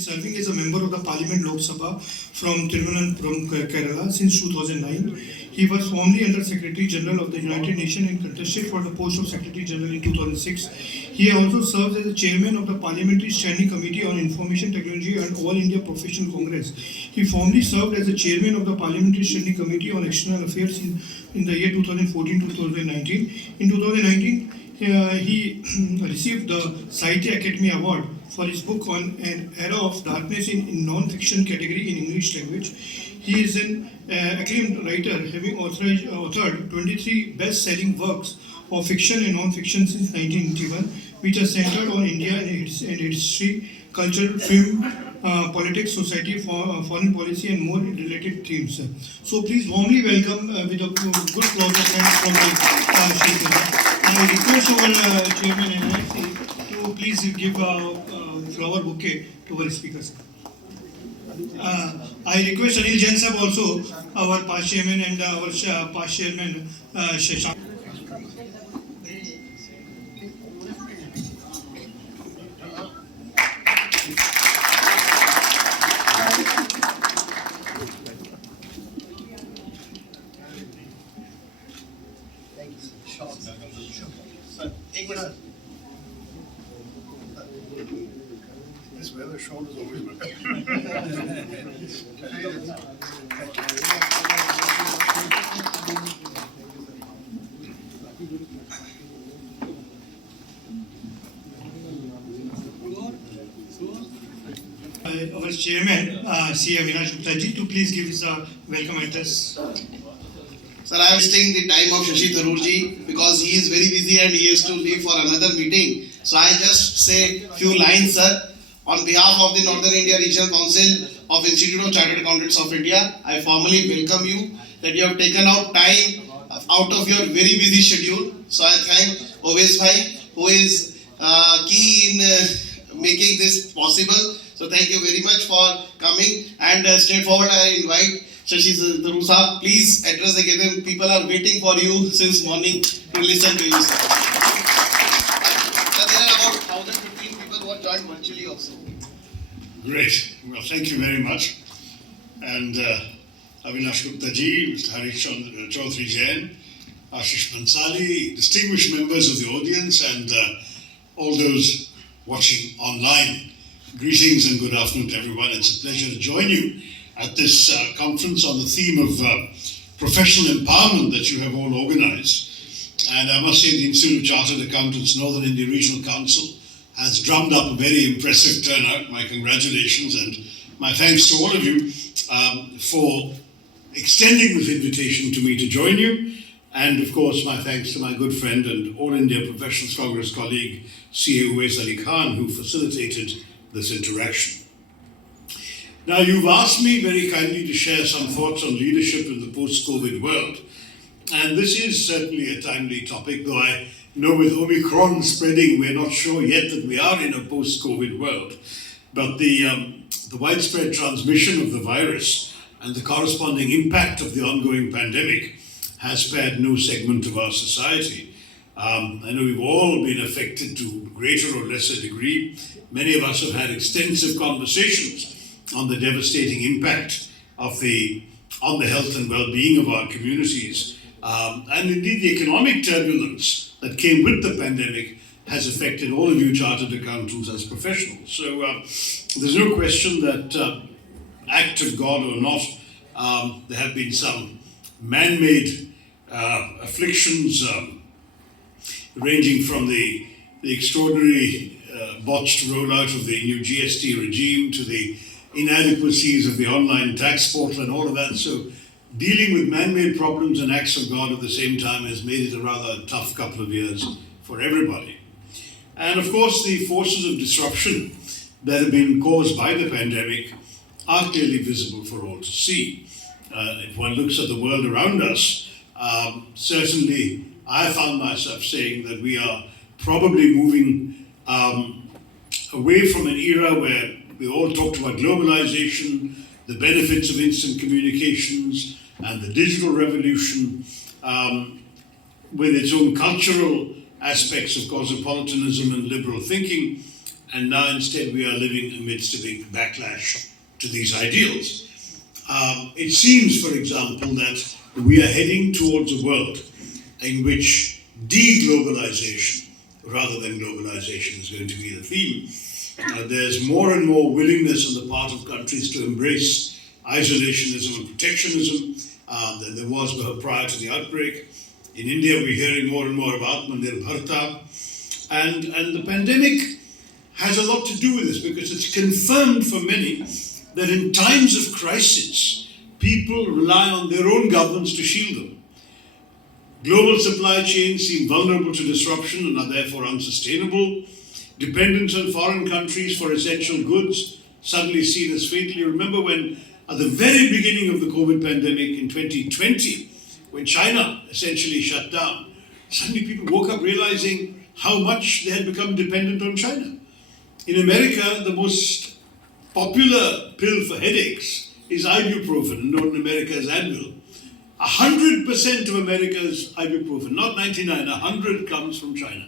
serving as a member of the Parliament Lok Sabha from Thiruvananthapuram, Kerala since 2009. He was formerly Under Secretary General of the United Nations and contested for the post of Secretary General in 2006. He also serves as the Chairman of the Parliamentary Standing Committee on Information Technology and All India Professional Congress. He formerly served as the Chairman of the Parliamentary Standing Committee on External Affairs in the year 2014-2019. In 2019, he received the Sahitya Academy Award for his book on An Era of Darkness in non-fiction category in English language. He is an acclaimed writer, having authored 23 best-selling works of fiction and non-fiction since 1981, which are centered on India and its history, culture, film, politics, society, foreign policy, and more related themes. So please warmly welcome with a good applause of hands from the Shashi. I request our chairman and to please give a flower bouquet to our speakers. I request Anil Jain sir also, our past chairman and our past chairman Shashi. This weather shoulders always better. Our chairman, C. Avinash Gupta ji, to please give us a welcome address. Sir, I am wasting the time of Shashi Tharoor ji because he is very busy and he has to leave for another meeting. So I just say few lines, sir. On behalf of the Northern India Regional Council of Institute of Chartered Accountants of India, I formally welcome you that you have taken out time out of your very busy schedule. So I thank Oves Bhai who is key in making this possible. So thank you very much for coming, and straightforward I invite Shashi Tharoor sir, please address again. People are waiting for you since morning to listen to you, sir. There are about 1,015 people who have joined virtually also. Great. Well, thank you very much. And Avinash Gupta ji, Mr. Harish Chaudhary Jain, Ashish Bansali, distinguished members of the audience, and all those watching online. Greetings and good afternoon to everyone. It's a pleasure to join you at this conference on the theme of professional empowerment that you have all organized. And I must say the Institute of Chartered Accountants Northern India Regional Council has drummed up a very impressive turnout. My congratulations and my thanks to all of you for extending this invitation to me to join you. And of course, my thanks to my good friend and All India Professionals Congress colleague, C.A. Uwais Ali Khan, who facilitated this interaction. Now, you've asked me very kindly to share some thoughts on leadership in the post-COVID world. And this is certainly a timely topic, though I know with Omicron spreading, we're not sure yet that we are in a post-COVID world. But the widespread transmission of the virus and the corresponding impact of the ongoing pandemic has spared no segment of our society. I know we've all been affected to greater or lesser degree. Many of us have had extensive conversations on the devastating impact on the health and well-being of our communities. And indeed the economic turbulence that came with the pandemic has affected all of you chartered accountants as professionals. So there's no question that, act of God or not, there have been some man-made afflictions ranging from the extraordinary botched rollout of the new GST regime to the inadequacies of the online tax portal and all of that. So dealing with man-made problems and acts of God at the same time has made it a rather tough couple of years for everybody. And of course, the forces of disruption that have been caused by the pandemic are clearly visible for all to see. If one looks at the world around us, certainly I found myself saying that we are probably moving away from an era where we all talked about globalization, the benefits of instant communications, and the digital revolution, with its own cultural aspects of cosmopolitanism and liberal thinking, and now instead we are living amidst a big backlash to these ideals. It seems, for example, that we are heading towards a world in which de-globalization rather than globalization is going to be the theme. There's more and more willingness on the part of countries to embrace isolationism and protectionism than there was prior to the outbreak. In India, we're hearing more and more about Atmanirbharta. And the pandemic has a lot to do with this because it's confirmed for many that in times of crisis, people rely on their own governments to shield them. Global supply chains seem vulnerable to disruption and are therefore unsustainable. Dependence on foreign countries for essential goods suddenly seen as fatal. You remember when at the very beginning of the COVID pandemic in 2020, when China essentially shut down, suddenly people woke up realizing how much they had become dependent on China. In America, the most popular pill for headaches is ibuprofen, known in America as Advil. 100% of America's ibuprofen, not 99, 100 comes from China.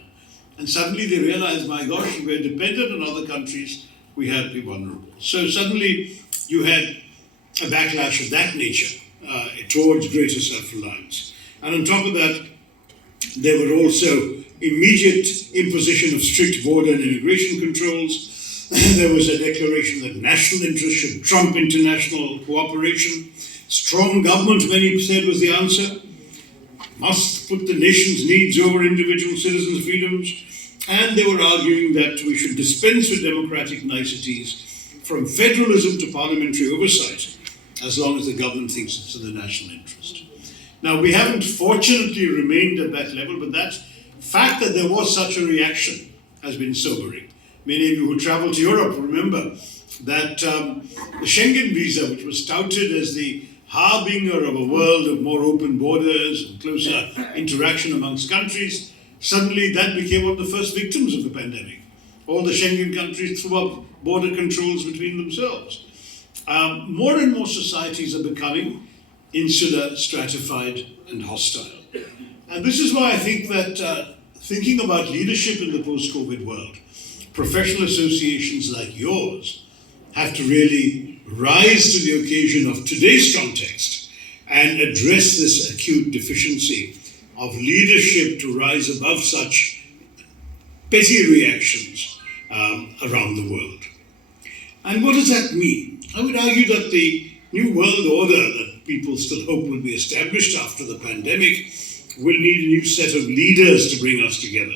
And suddenly they realize, my gosh, we're dependent on other countries, we have to be vulnerable. So suddenly you had a backlash of that nature towards greater self-reliance. And on top of that, there were also immediate imposition of strict border and immigration controls. There was a declaration that national interest should trump international cooperation. Strong government, many said, was the answer. Must put the nation's needs over individual citizens' freedoms. And they were arguing that we should dispense with democratic niceties from federalism to parliamentary oversight, as long as the government thinks it's in the national interest. Now, we haven't fortunately remained at that level, but that fact that there was such a reaction has been sobering. Many of you who travel to Europe remember that the Schengen visa, which was touted as the harbinger of a world of more open borders and closer interaction amongst countries, suddenly that became one of the first victims of the pandemic. All the Schengen countries threw up border controls between themselves. More and more societies are becoming insular, stratified, and hostile. And this is why I think that thinking about leadership in the post-COVID world, professional associations like yours have to really rise to the occasion of today's context and address this acute deficiency of leadership to rise above such petty reactions around the world. And what does that mean? I would argue that the new world order that people still hope will be established after the pandemic will need a new set of leaders to bring us together.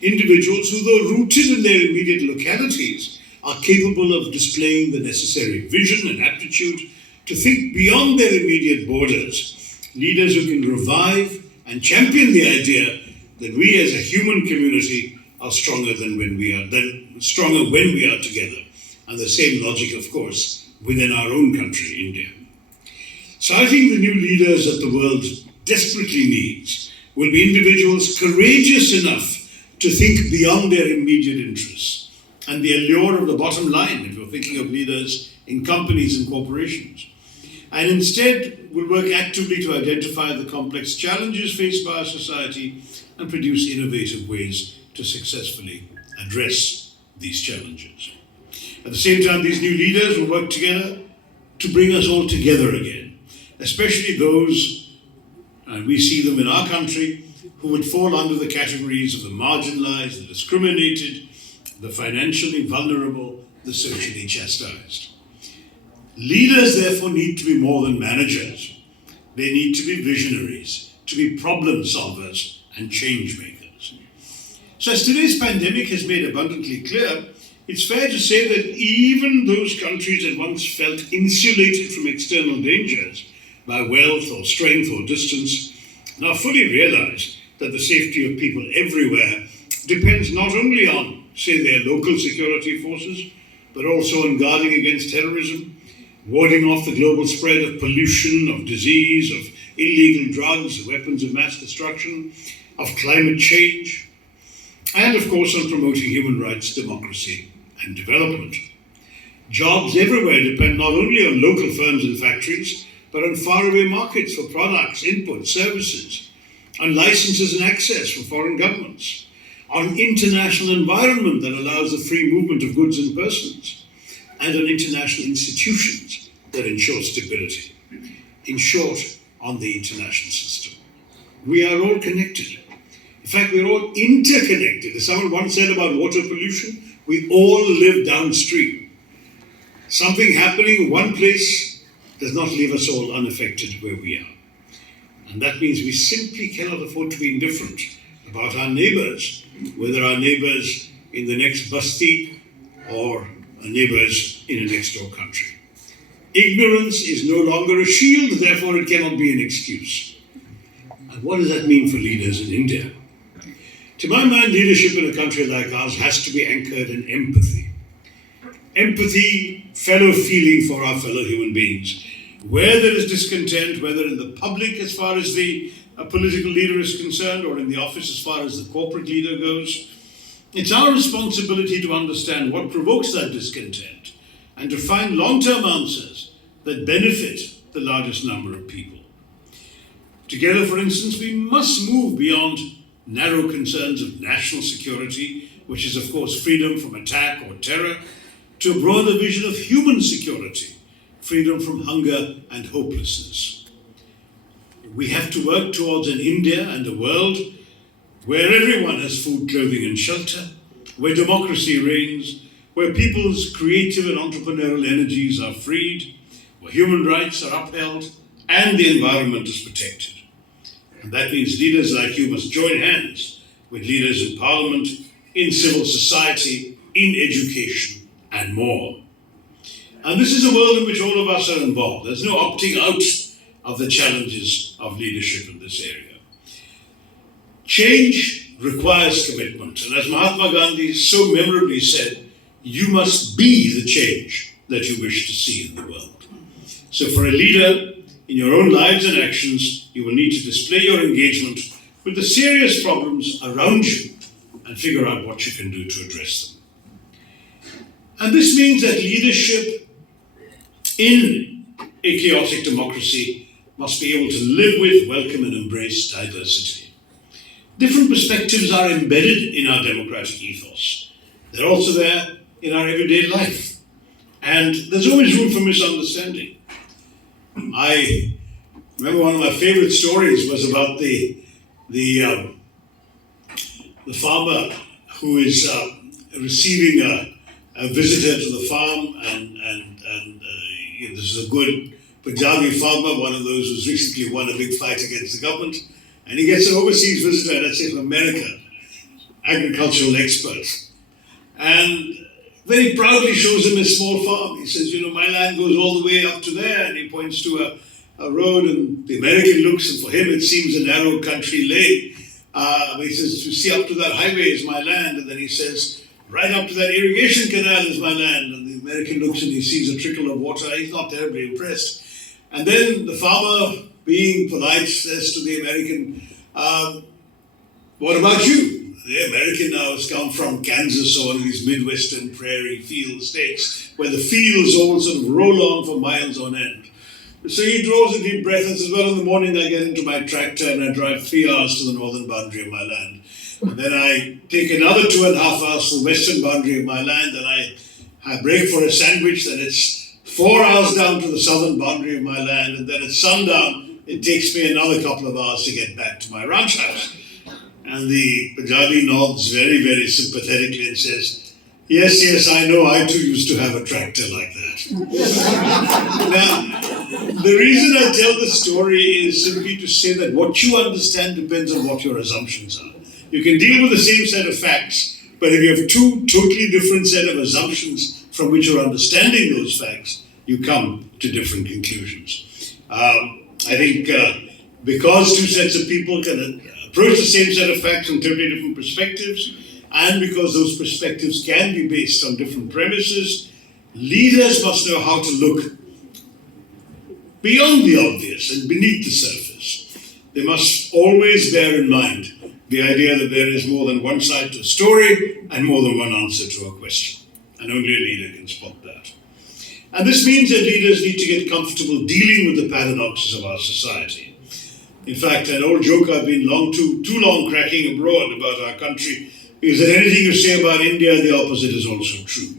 Individuals who, though rooted in their immediate localities, are capable of displaying the necessary vision and aptitude to think beyond their immediate borders. Leaders who can revive and champion the idea that we as a human community are stronger when we are together. And the same logic, of course, within our own country, India. So I think the new leaders that the world desperately needs will be individuals courageous enough to think beyond their immediate interests and the allure of the bottom line, if you're thinking of leaders in companies and corporations, and instead will work actively to identify the complex challenges faced by our society and produce innovative ways to successfully address these challenges. At the same time, these new leaders will work together to bring us all together again, especially those, and we see them in our country, who would fall under the categories of the marginalized, the discriminated, the financially vulnerable, the socially chastised. Leaders, therefore, need to be more than managers. They need to be visionaries, to be problem solvers and change makers. So as today's pandemic has made abundantly clear, it's fair to say that even those countries that once felt insulated from external dangers by wealth or strength or distance now fully realize that the safety of people everywhere depends not only on, say, their local security forces, but also on guarding against terrorism, warding off the global spread of pollution, of disease, of illegal drugs, of weapons of mass destruction, of climate change, and of course on promoting human rights, democracy, and development. Jobs everywhere depend not only on local firms and factories, but on faraway markets for products, inputs, services, on licenses and access from foreign governments, on international environment that allows the free movement of goods and persons, and on international institutions that ensure stability. In short, on the international system. We are all connected. In fact, we're all interconnected. As someone once said about water pollution, we all live downstream. Something happening in one place does not leave us all unaffected where we are. And that means we simply cannot afford to be indifferent about our neighbors, whether our neighbors in the next basti or our neighbors in a next door country. Ignorance is no longer a shield, therefore it cannot be an excuse. And what does that mean for leaders in India? To my mind, leadership in a country like ours has to be anchored in empathy. Empathy, fellow feeling for our fellow human beings. Where there is discontent, whether in the public as far as the political leader is concerned, or in the office as far as the corporate leader goes, it's our responsibility to understand what provokes that discontent and to find long-term answers that benefit the largest number of people. Together, for instance, we must move beyond narrow concerns of national security, which is of course freedom from attack or terror, to a broader vision of human security, freedom from hunger and hopelessness. We have to work towards an India and a world where everyone has food, clothing and shelter, where democracy reigns, where people's creative and entrepreneurial energies are freed, where human rights are upheld, and the environment is protected. And that means leaders like you must join hands with leaders in parliament, in civil society, in education, and more. And this is a world in which all of us are involved. There's no opting out of the challenges of leadership in this area. Change requires commitment. And as Mahatma Gandhi so memorably said, you must be the change that you wish to see in the world. So for a leader, in your own lives and actions, you will need to display your engagement with the serious problems around you and figure out what you can do to address them. And this means that leadership in a chaotic democracy must be able to live with, welcome and embrace diversity. Different perspectives are embedded in our democratic ethos. They're also there in our everyday life. And there's always room for misunderstanding. I remember one of my favorite stories was about the farmer who is receiving a visitor to the farm, and this is a good Punjabi farmer, one of those who's recently won a big fight against the government, and he gets an overseas visitor, let's say from America, agricultural expert, and very proudly shows him a small farm. He says, my land goes all the way up to there, and he points to a road, and the American looks, and for him it seems a narrow country lane. But he says, you see, up to that highway is my land, and then he says, right up to that irrigation canal is my land, and the American looks and he sees a trickle of water. He's not terribly impressed. And then the farmer, being polite, says to the American, what about you? The American now has come from Kansas or one of these Midwestern prairie field states where the fields all sort of roll on for miles on end. So he draws a deep breath and says, well, in the morning I get into my tractor and I drive 3 hours to the northern boundary of my land. And then I take another 2.5 hours to the western boundary of my land, and I break for a sandwich, then it's 4 hours down to the southern boundary of my land, and then at sundown it takes me another couple of hours to get back to my ranch house. And the Punjabi nods very, very sympathetically and says, yes, I know, I too used to have a tractor like that. Now, the reason I tell the story is simply to say that what you understand depends on what your assumptions are. You can deal with the same set of facts, but if you have two totally different set of assumptions from which you're understanding those facts, you come to different conclusions. I think because two sets of people can approach the same set of facts from totally different perspectives, and because those perspectives can be based on different premises, leaders must know how to look beyond the obvious and beneath the surface. They must always bear in mind the idea that there is more than one side to a story and more than one answer to a question. And only a leader can spot that. And this means that leaders need to get comfortable dealing with the paradoxes of our society. In fact, an old joke I've been too long cracking abroad about our country is that anything you say about India, the opposite is also true.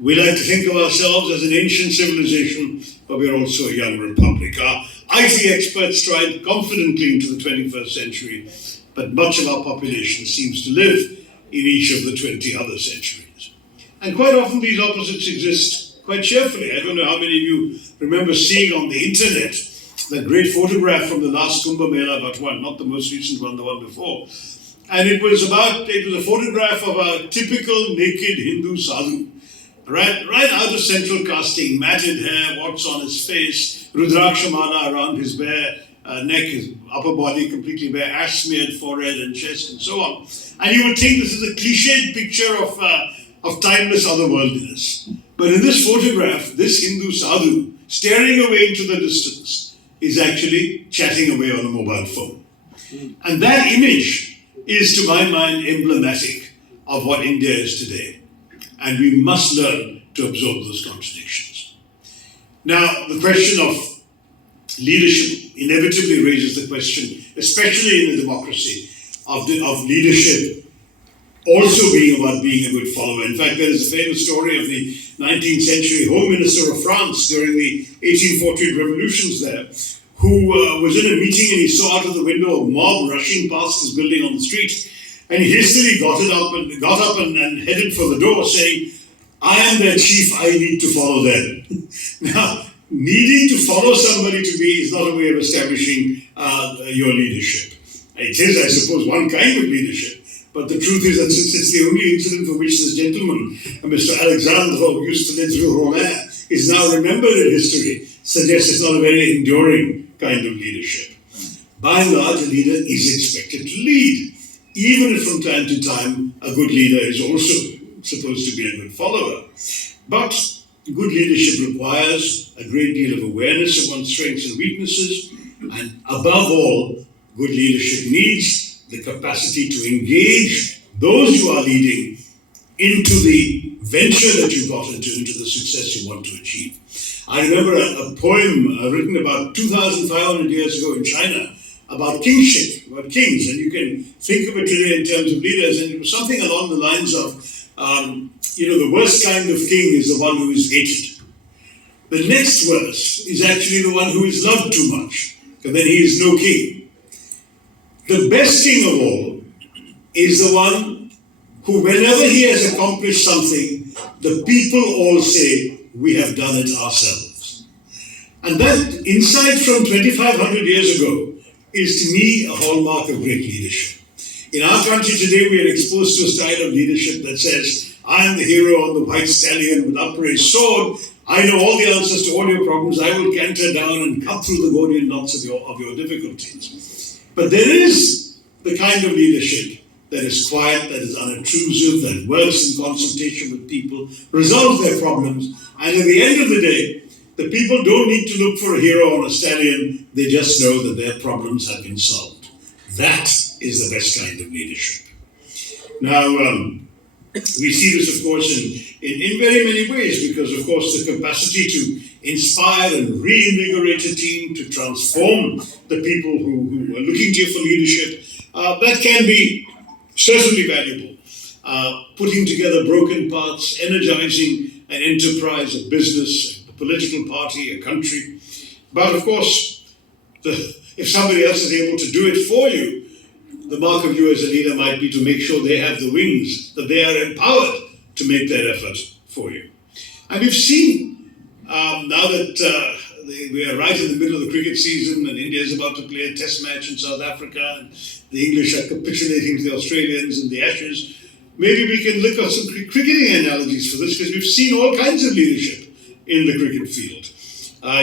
We like to think of ourselves as an ancient civilization, but we're also a young republic. Our IT experts stride confidently into the 21st century, but much of our population seems to live in each of the 20 other centuries. And quite often these opposites exist quite cheerfully. I don't know how many of you remember seeing on the internet that great photograph from the last Kumbh Mela, but one, not the most recent one, the one before. And it was a photograph of a typical naked Hindu sadhu. Right out of central casting, matted hair, what's on his face, Rudraksha mala around his bare neck, his upper body completely bare, ash-smeared forehead and chest and so on. And you would think this is a cliched picture of timeless otherworldliness. But in this photograph, this Hindu sadhu, staring away into the distance, is actually chatting away on a mobile phone. And that image is, to my mind, emblematic of what India is today. And we must learn to absorb those contradictions. Now, the question of leadership inevitably raises the question, especially in a democracy, of leadership also being about being a good follower. In fact, there is a famous story of the 19th century Home Minister of France during the 1848 revolutions there, who was in a meeting and he saw out of the window a mob rushing past his building on the street. And he hastily got up and headed for the door, saying, "I am their chief, I need to follow them." Now, needing to follow somebody to be is not a way of establishing your leadership. It is, I suppose, one kind of leadership. But the truth is that since it's the only incident for which this gentleman, Mr. Alexandre, who used to live through Romain, is now remembered in history, suggests it's not a very enduring kind of leadership. By and large, a leader is expected to lead, even if from time to time a good leader is also supposed to be a good follower. But good leadership requires a great deal of awareness of one's strengths and weaknesses, and above all, good leadership needs the capacity to engage those you are leading into the venture that you got into the success you want to achieve. I remember a poem written about 2,500 years ago in China about kingship, about kings, and you can think of it today in terms of leaders, and it was something along the lines of, the worst kind of king is the one who is hated. The next worst is actually the one who is loved too much, and then he is no king. The best king of all is the one who, whenever he has accomplished something, the people all say, "We have done it ourselves." And that insight from 2,500 years ago is, to me, a hallmark of great leadership. In our country today, we are exposed to a style of leadership that says, "I am the hero on the white stallion with upraised sword. I know all the answers to all your problems. I will canter down and cut through the Gordian knots of your difficulties." But there is the kind of leadership that is quiet, that is unobtrusive, that works in consultation with people, resolves their problems, and at the end of the day, the people don't need to look for a hero on a stallion, they just know that their problems have been solved. That is the best kind of leadership. Now, we see this, of course, in very many ways, because, of course, the capacity to inspire and reinvigorate a team, to transform the people who are looking to you for leadership, that can be certainly valuable. Putting together broken parts, energizing an enterprise, a business, a political party, a country. But, of course, if somebody else is able to do it for you, the mark of you as a leader might be to make sure they have the wings, that they are empowered to make that effort for you. And we've seen, now that we are right in the middle of the cricket season and India is about to play a test match in South Africa and the English are capitulating to the Australians in the Ashes, maybe we can look at some cricketing analogies for this, because we've seen all kinds of leadership in the cricket field.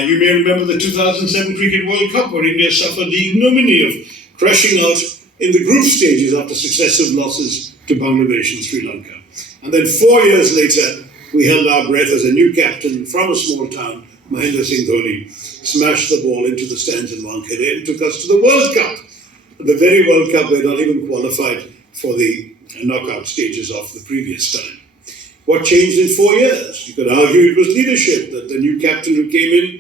You may remember the 2007 Cricket World Cup, where India suffered the ignominy of crashing out in the group stages after successive losses to Bangladesh and Sri Lanka. And then 4 years later, we held our breath as a new captain from a small town, Mahendra Singh Dhoni, smashed the ball into the stands in Wankhede and took us to the World Cup. The very World Cup we had not even qualified for the knockout stages of the previous time. What changed in 4 years? You could argue it was leadership, that the new captain who came in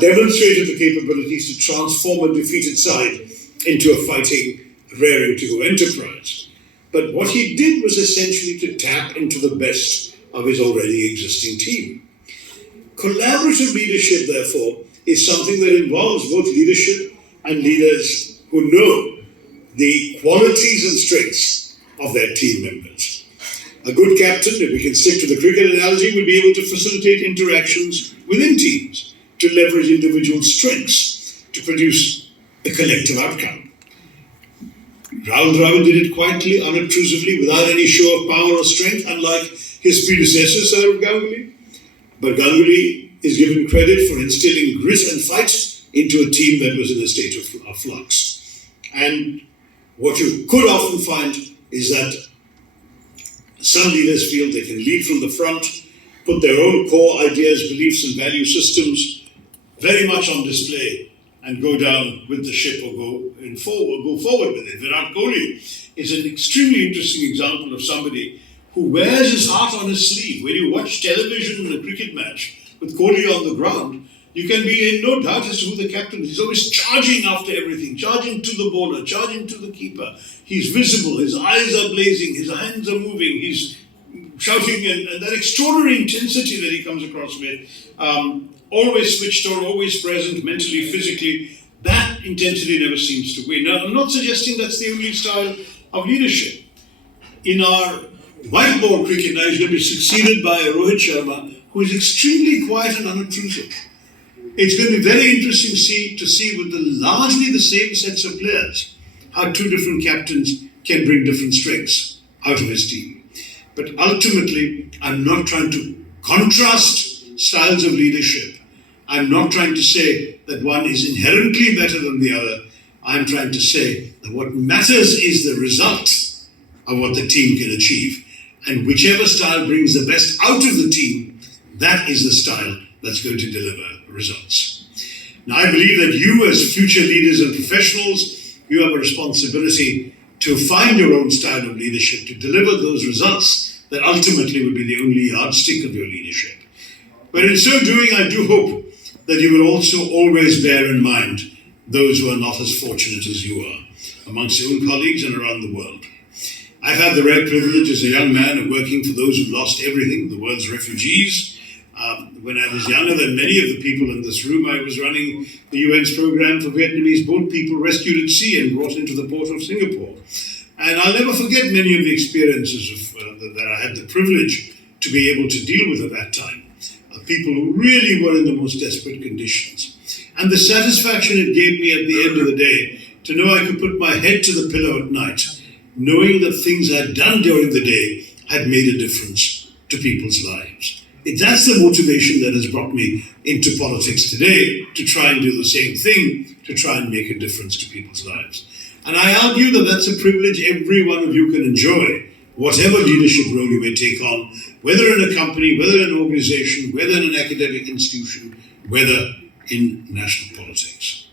demonstrated the capabilities to transform a defeated side into a fighting, raring-to-go enterprise. But what he did was essentially to tap into the best of his already existing team. Collaborative leadership, therefore, is something that involves both leadership and leaders who know the qualities and strengths of their team members. A good captain, if we can stick to the cricket analogy, will be able to facilitate interactions within teams to leverage individual strengths to produce a collective outcome. Rahul Dravid did it quietly, unobtrusively, without any show of power or strength, unlike his predecessor, Saurav Ganguly. But Ganguly is given credit for instilling grit and fight into a team that was in a state of flux. And what you could often find is that some leaders feel they can lead from the front, put their own core ideas, beliefs, and value systems very much on display, and go down with the ship or go forward with it. Virat Kohli is an extremely interesting example of somebody who wears his heart on his sleeve. When you watch television in a cricket match with Kohli on the ground, you can be in no doubt as to who the captain is. He's always charging after everything, charging to the bowler, charging to the keeper. He's visible, his eyes are blazing, his hands are moving, he's shouting, and that extraordinary intensity that he comes across with, always switched on, always present, mentally, physically, that intensity never seems to wane. Now, I'm not suggesting that's the only style of leadership. In our white ball cricket now, he's going to be succeeded by Rohit Sharma, who is extremely quiet and unobtrusive. It's going to be very interesting to see with largely the same sets of players, how two different captains can bring different strengths out of his team. But ultimately, I'm not trying to contrast styles of leadership. I'm not trying to say that one is inherently better than the other. I'm trying to say that what matters is the result of what the team can achieve. And whichever style brings the best out of the team, that is the style that's going to deliver results. Now, I believe that you, as future leaders and professionals, you have a responsibility to find your own style of leadership, to deliver those results that ultimately will be the only yardstick of your leadership. But in so doing, I do hope that you will also always bear in mind those who are not as fortunate as you are, amongst your own colleagues and around the world. I've had the rare privilege as a young man of working for those who've lost everything, the world's refugees. When I was younger than many of the people in this room, I was running the UN's program for Vietnamese boat people rescued at sea and brought into the port of Singapore. And I'll never forget many of the experiences that I had the privilege to be able to deal with at that time. People who really were in the most desperate conditions. And the satisfaction it gave me at the end of the day to know I could put my head to the pillow at night, knowing that things I'd done during the day had made a difference to people's lives. That's the motivation that has brought me into politics today, to try and do the same thing, to try and make a difference to people's lives. And I argue that that's a privilege every one of you can enjoy, whatever leadership role you may take on, whether in a company, whether in an organization, whether in an academic institution, whether in national politics.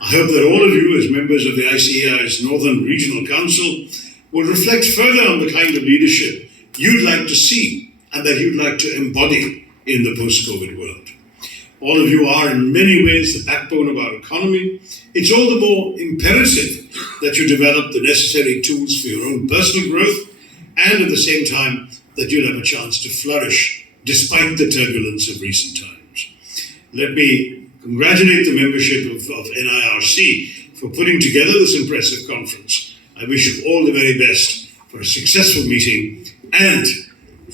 I hope that all of you, as members of the ICAI's Northern Regional Council, will reflect further on the kind of leadership you'd like to see and that you'd like to embody in the post-COVID world. All of you are in many ways the backbone of our economy. It's all the more imperative that you develop the necessary tools for your own personal growth, and at the same time that you'll have a chance to flourish despite the turbulence of recent times. Let me congratulate the membership of NIRC for putting together this impressive conference. I wish you all the very best for a successful meeting and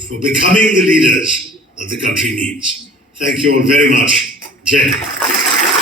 for becoming the leaders that the country needs. Thank you all very much. Jai Hind.